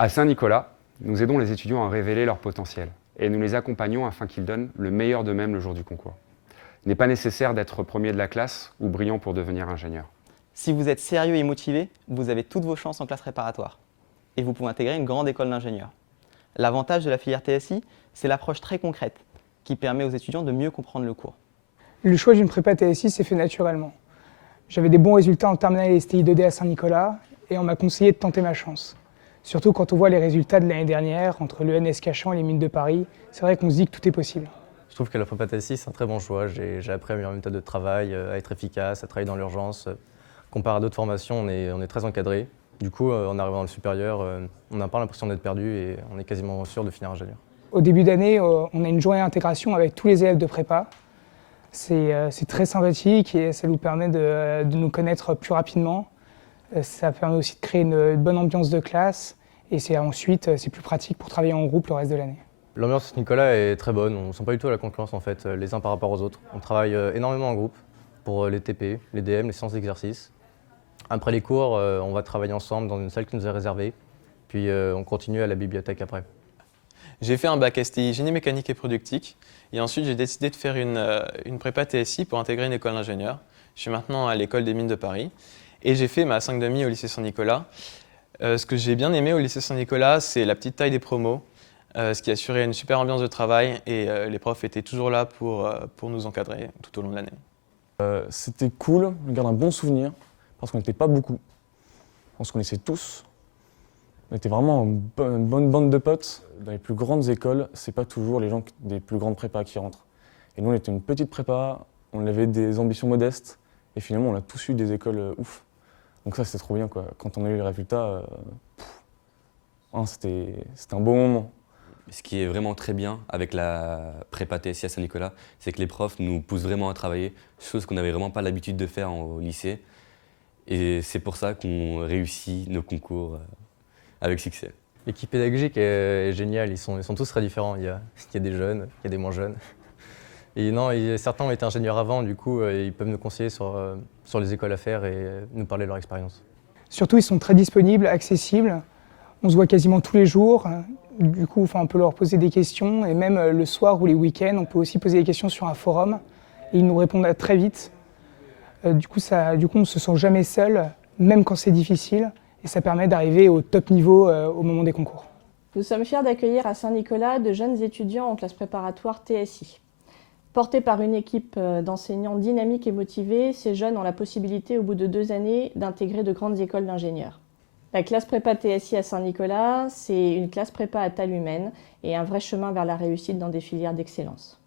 À Saint-Nicolas, nous aidons les étudiants à révéler leur potentiel et nous les accompagnons afin qu'ils donnent le meilleur d'eux-mêmes le jour du concours. Il n'est pas nécessaire d'être premier de la classe ou brillant pour devenir ingénieur. Si vous êtes sérieux et motivé, vous avez toutes vos chances en classe préparatoire. Et vous pouvez intégrer une grande école d'ingénieurs. L'avantage de la filière TSI, c'est l'approche très concrète qui permet aux étudiants de mieux comprendre le cours. Le choix d'une prépa TSI s'est fait naturellement. J'avais des bons résultats en terminale et STI 2D à Saint-Nicolas et on m'a conseillé de tenter ma chance. Surtout quand on voit les résultats de l'année dernière entre l'ENS Cachan et les mines de Paris, c'est vrai qu'on se dit que tout est possible. Je trouve que la prépa TSI, c'est un très bon choix. J'ai appris à meilleure méthode de travail, à être efficace, à travailler dans l'urgence. Comparé à d'autres formations, on est très encadré. Du coup, en arrivant dans le supérieur, on n'a pas l'impression d'être perdu et on est quasiment sûr de finir ingénieur. Au début d'année, on a une journée d'intégration avec tous les élèves de prépa. C'est très sympathique et ça nous permet de nous connaître plus rapidement. Ça permet aussi de créer une bonne ambiance de classe et ensuite c'est plus pratique pour travailler en groupe le reste de l'année. L'ambiance à Nicolas est très bonne, on ne sent pas du tout la concurrence en fait, les uns par rapport aux autres. On travaille énormément en groupe pour les TP, les DM, les séances d'exercice. Après les cours, on va travailler ensemble dans une salle qui nous est réservée, puis on continue à la bibliothèque après. J'ai fait un bac STI génie mécanique et productique et ensuite j'ai décidé de faire une prépa TSI pour intégrer une école d'ingénieur. Je suis maintenant à l'école des mines de Paris et j'ai fait ma 5,5 au lycée Saint-Nicolas. Ce que j'ai bien aimé au lycée Saint-Nicolas, c'est la petite taille des promos, ce qui assurait une super ambiance de travail et les profs étaient toujours là pour nous encadrer tout au long de l'année. C'était cool, je garde un bon souvenir parce qu'on n'était pas beaucoup. On se connaissait tous. On était vraiment une bonne bande de potes. Dans les plus grandes écoles, c'est pas toujours les gens des plus grandes prépas qui rentrent. Et nous, on était une petite prépa, on avait des ambitions modestes, et finalement, on a tous eu des écoles ouf. Donc ça, c'était trop bien, quoi. Quand on a eu les résultats, c'était un beau moment. Ce qui est vraiment très bien avec la prépa TSI à Saint-Nicolas, c'est que les profs nous poussent vraiment à travailler, chose qu'on n'avait vraiment pas l'habitude de faire au lycée. Et c'est pour ça qu'on réussit nos concours avec succès. L'équipe pédagogique est géniale, ils sont tous très différents. Il y a des jeunes, il y a des moins jeunes. Et non, certains ont été ingénieurs avant, du coup, ils peuvent nous conseiller sur les écoles à faire et nous parler de leur expérience. Surtout, ils sont très disponibles, accessibles. On se voit quasiment tous les jours. Du coup, on peut leur poser des questions et même le soir ou les week-ends, on peut aussi poser des questions sur un forum et ils nous répondent très vite. Du coup, on ne se sent jamais seul, même quand c'est difficile. Et ça permet d'arriver au top niveau au moment des concours. Nous sommes fiers d'accueillir à Saint-Nicolas de jeunes étudiants en classe préparatoire TSI. Portés par une équipe d'enseignants dynamiques et motivés, ces jeunes ont la possibilité au bout de 2 années d'intégrer de grandes écoles d'ingénieurs. La classe prépa TSI à Saint-Nicolas, c'est une classe prépa à taille humaine et un vrai chemin vers la réussite dans des filières d'excellence.